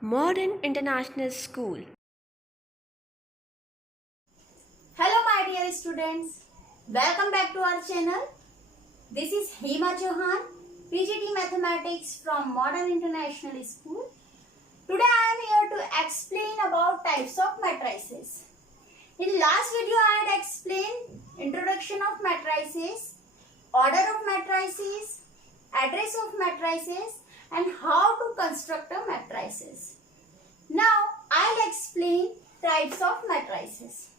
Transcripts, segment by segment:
Modern International School. Hello my dear students, welcome back to our channel. This is Hema Chouhan, PGT Mathematics from Modern International School. Today I am here to explain about types of matrices. In last video I had explained introduction of matrices, order of matrices, address of matrices and how to construct a matrices. Now I'll explain types of matrices.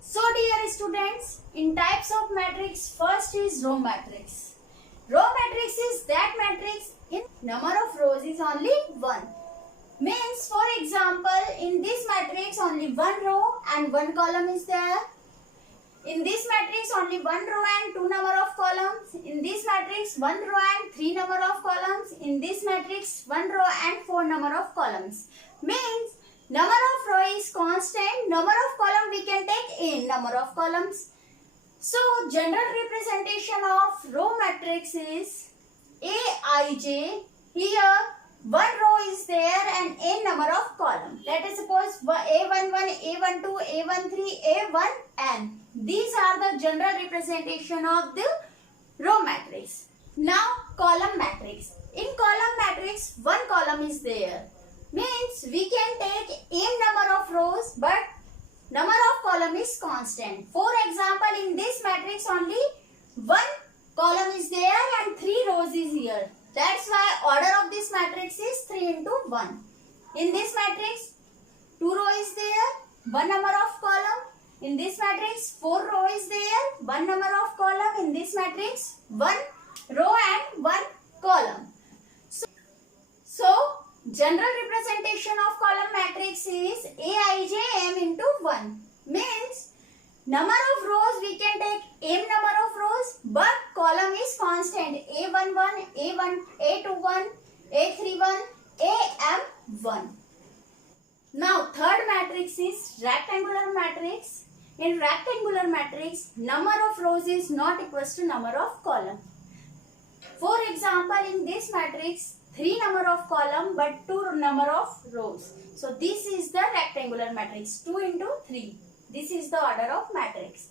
So dear students, in types of matrix, first is row matrix. Row matrix is that matrix in number of rows is only 1. Means for example, in this matrix only one row and one column is there. In this matrix only one row and two number of columns. In this matrix one row and three number of columns. In this matrix one row and four number of columns. Means number of row is constant, number of column we can take n number of columns. So general representation of row matrix is Aij. Here one row is there and n number of column. Let us suppose A11, A12, A13, A1n. These are the general representation of the row matrix. Now column matrix. In column matrix one column is there. Means we can take m number of rows but number of column is constant. For example, in this matrix only one column is there and three rows is here. That's why order of this matrix is 3 into 1. In this matrix 2 row is there, one number of column. In this matrix 4 row is there, one number of column. In this matrix one row and one column. So general representation of column matrix is Aij m into 1. Means number of rows we can take m number of rows but column is constant. A11, A21, A31, Am1. Now third matrix is rectangular matrix. In rectangular matrix number of rows is not equals to number of column. For example, in this matrix 3 number of column but 2 number of rows. So this is the rectangular matrix, 2 into 3. This is the order of matrix.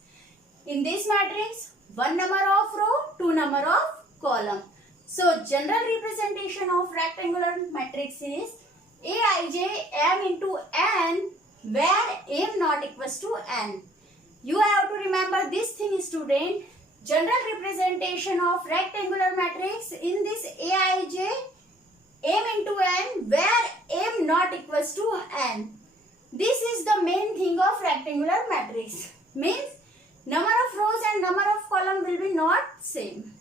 In this matrix 1 number of row, 2 number of column. So general representation of rectangular matrix is Aij m into n where m not equals to n. You have to remember this thing, student. General representation of rectangular matrix in this Aij m into n where m not equals to n. This is the main thing of rectangular matrix. Means number of rows and number of column will be not same.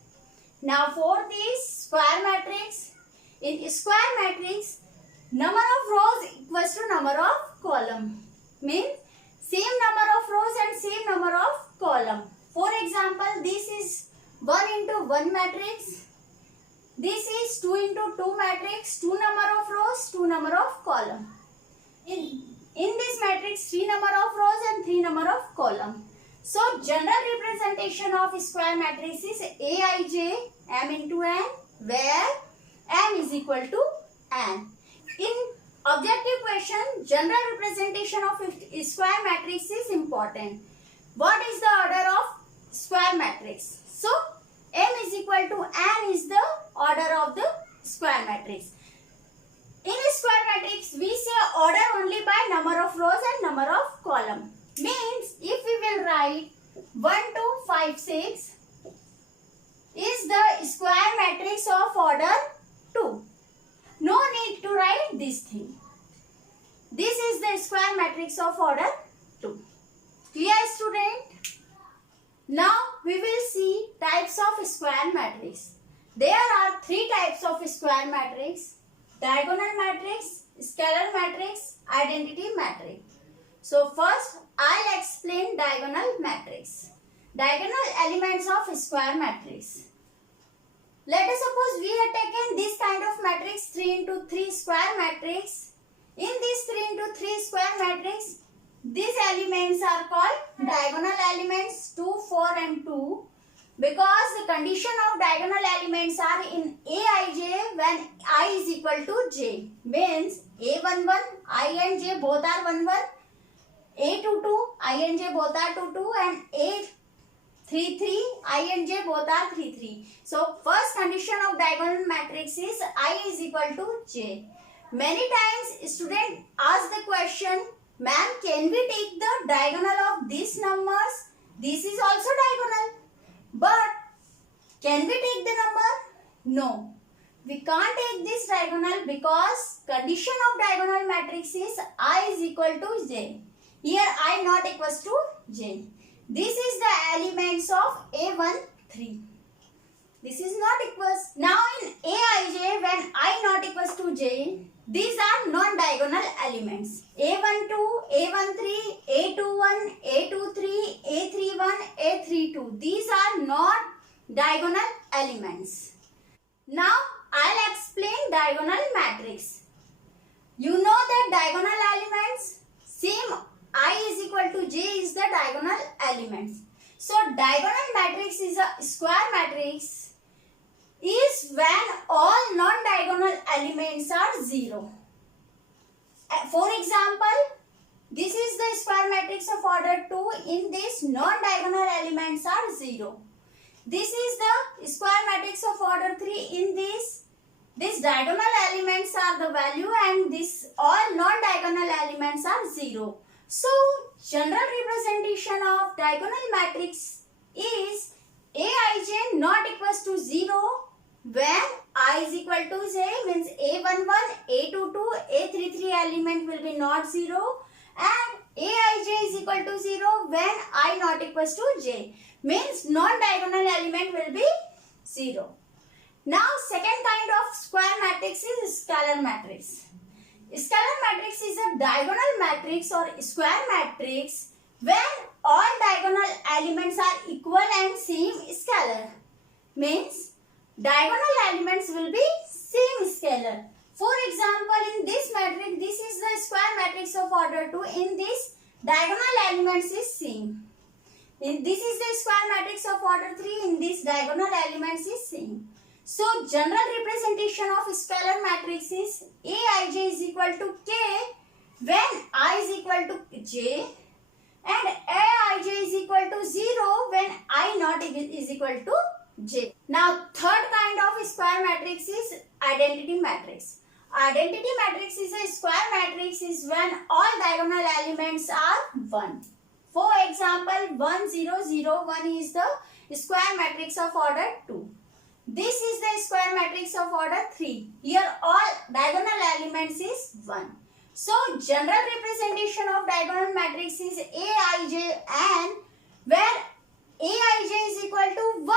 Now for this square matrix, in square matrix number of rows equals to number of column. Means same number of rows and same number of column. For example, this is 1 into 1 matrix. This is 2 into 2 matrix, 2 number of rows, 2 number of column. In this matrix 3 number of rows and 3 number of column. So general representation of square matrix is Aij m into n where m is equal to n. In objective question, general representation of square matrix is important. What is the order of square matrix? So m is equal to n is the order of the square matrix. In a square matrix we say order only by number of rows and number of column. Means if we will write 1, 2, 5, 6 is the square matrix of order 2. No need to write this thing. This is the square matrix of order 2. Clear, student? Now we will see types of square matrix. There are 3 types of square matrix: diagonal matrix, scalar matrix, identity matrix. So first I'll explain diagonal matrix. Diagonal elements of square matrix. Let us suppose we have taken this kind of matrix 3 into 3 square matrix. In this 3 into 3 square matrix, these elements are called diagonal elements 2, 4 and 2. Because the condition of diagonal elements are in Aij when I is equal to j. Means A11, I and j both are 1, 1. A22, I and j both are 2, 2. And A33, I and j both are 3, 3. So first condition of diagonal matrix is I is equal to j. Many times students ask the question, ma'am, can we take the diagonal of these numbers? This is also diagonal. But can we take the number? No. We can't take this diagonal because condition of diagonal matrix is I is equal to j. Here I not equals to j. This is the elements of A1, 3. This is not equals. Now in Aij when I not equals to j, these are non-diagonal elements. A12, A13, A21, A23, A31, A32. These are not diagonal elements. Now I'll explain diagonal matrix. You know that diagonal elements, same I is equal to j is the diagonal elements. So diagonal matrix is a square matrix is when all non-diagonal elements are 0. For example, this is the square matrix of order 2. In this, non-diagonal elements are 0. This is the square matrix of order 3. In this diagonal elements are the value and this all non-diagonal elements are 0. So, general representation of diagonal matrix is Aij not equals to 0 when I is equal to j, means A11, A22, A33 element will be not 0 and Aij is equal to 0 when I not equals to j, means non-diagonal element will be 0. Now second kind of square matrix is scalar matrix. Scalar matrix is a diagonal matrix or square matrix when all diagonal elements are equal and same scalar. Means diagonal elements will be same scalar. For example, in this matrix, this is the square matrix of order 2. In this, diagonal elements is same. This is the square matrix of order 3. In this, diagonal elements is same. So, general representation of scalar matrix is Aij is equal to k when I is equal to j and Aij is equal to 0 when I not is equal to j. Now, third kind of square matrix is identity matrix. Identity matrix is a square matrix is when all diagonal elements are 1. For example, 1, 0, 0, 1 is the square matrix of order 2. This is the square matrix of order 3. Here all diagonal elements is 1. So, general representation of diagonal matrix is Aij and where Aij is equal to 1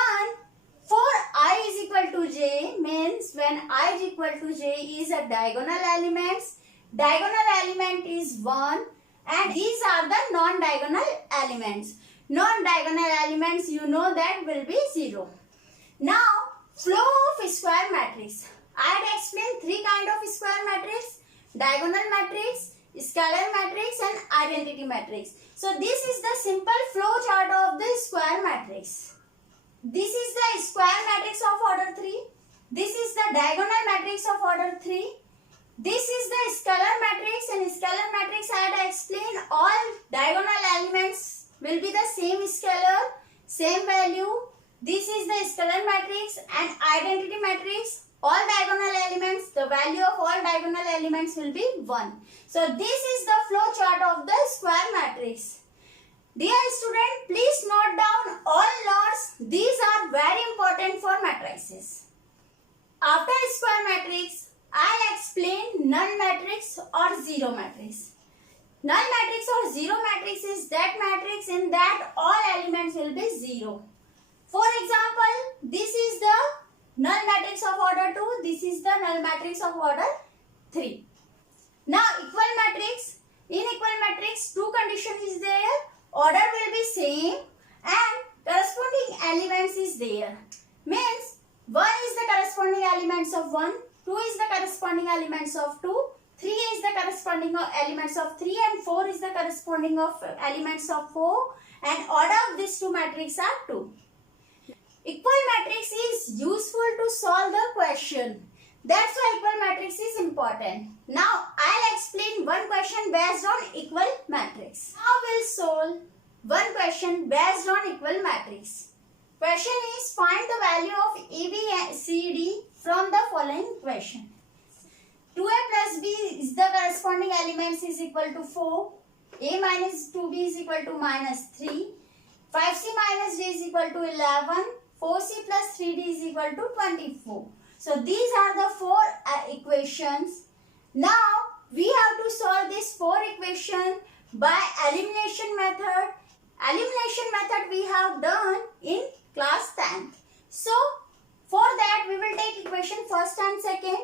for I is equal to j, means when I is equal to j is a diagonal elements. Diagonal element is 1 and these are the non-diagonal elements. Non-diagonal elements you know that will be 0. Now, flow of square matrix. I had explained three kind of square matrix: diagonal matrix, scalar matrix and identity matrix. So this is the simple flow chart of the square matrix. This is the square matrix of order 3. This is the diagonal matrix of order 3. This is the scalar matrix, and scalar matrix I had explained all diagonal elements will be the same scalar, same value. This is the scalar matrix and identity matrix. All diagonal elements, the value of all diagonal elements will be 1. So this is the flow chart of the square matrix. Dear student, please note down all notes. These are very important for matrices. After square matrix, I'll explain null matrix or zero matrix. Null matrix or zero matrix is that matrix in that all elements will be 0. For example, this is the null matrix of order 2. This is the null matrix of order 3. Now, equal matrix. In equal matrix, two conditions is there. Order will be same and corresponding elements is there. Means 1 is the corresponding elements of 1, 2 is the corresponding elements of 2, 3 is the corresponding elements of 3 and 4 is the corresponding of elements of 4 and order of these two matrices are 2. Equal matrix is useful to solve the question. That's why equal matrix is important. Now I'll explain one question based on equal matrix. Now we'll solve one question based on equal matrix. Question is, find the value of A, B and C, D from the following question. 2A plus B is the corresponding elements is equal to 4. A minus 2B is equal to minus 3. 5C minus D is equal to 11. 4C plus 3D is equal to 24. So these are the four equations. Now we have to solve this four equation by elimination method. Elimination method we have done in class 10th. So for that we will take equation first and second.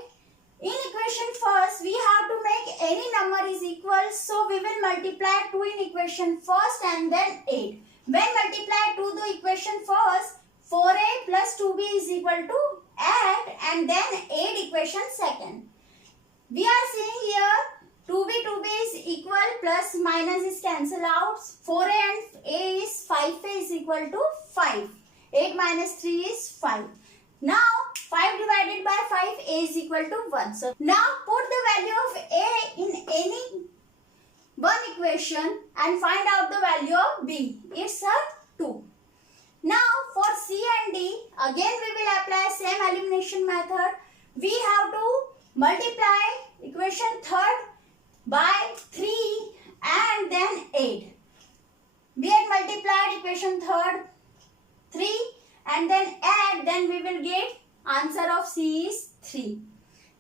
In equation first we have to make any number is equal. So we will multiply 2 in equation first and then 8. When multiply 2 the equation first, 4a plus 2b is equal to 8 and then 8 equation second. We are seeing here 2b is equal, plus minus is cancel out. 4a and a is 5a is equal to 5. 8 minus 3 is 5. Now 5 divided by 5, a is equal to 1. So now put the value of a in any one equation and find out the value of b. It's a 2. Now for C and D, again we will apply same elimination method. We have to multiply equation third by 3 and then 8. We had multiplied equation third 3 and then add, then we will get answer of C is 3.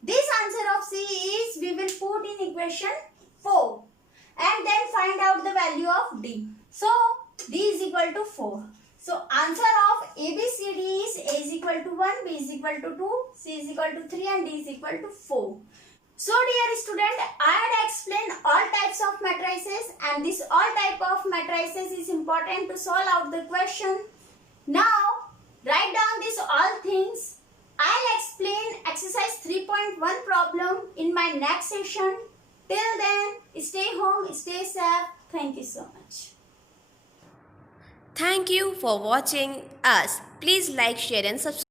This answer of C is we will put in equation 4 and then find out the value of D. So D is equal to 4. So answer of ABCD is A is equal to 1, B is equal to 2, C is equal to 3 and D is equal to 4. So dear student, I had explained all types of matrices and this all type of matrices is important to solve out the question. Now write down these all things. I'll explain exercise 3.1 problem in my next session. Till then, stay home, stay safe. Thank you so much. Thank you for watching us. Please like, share and subscribe.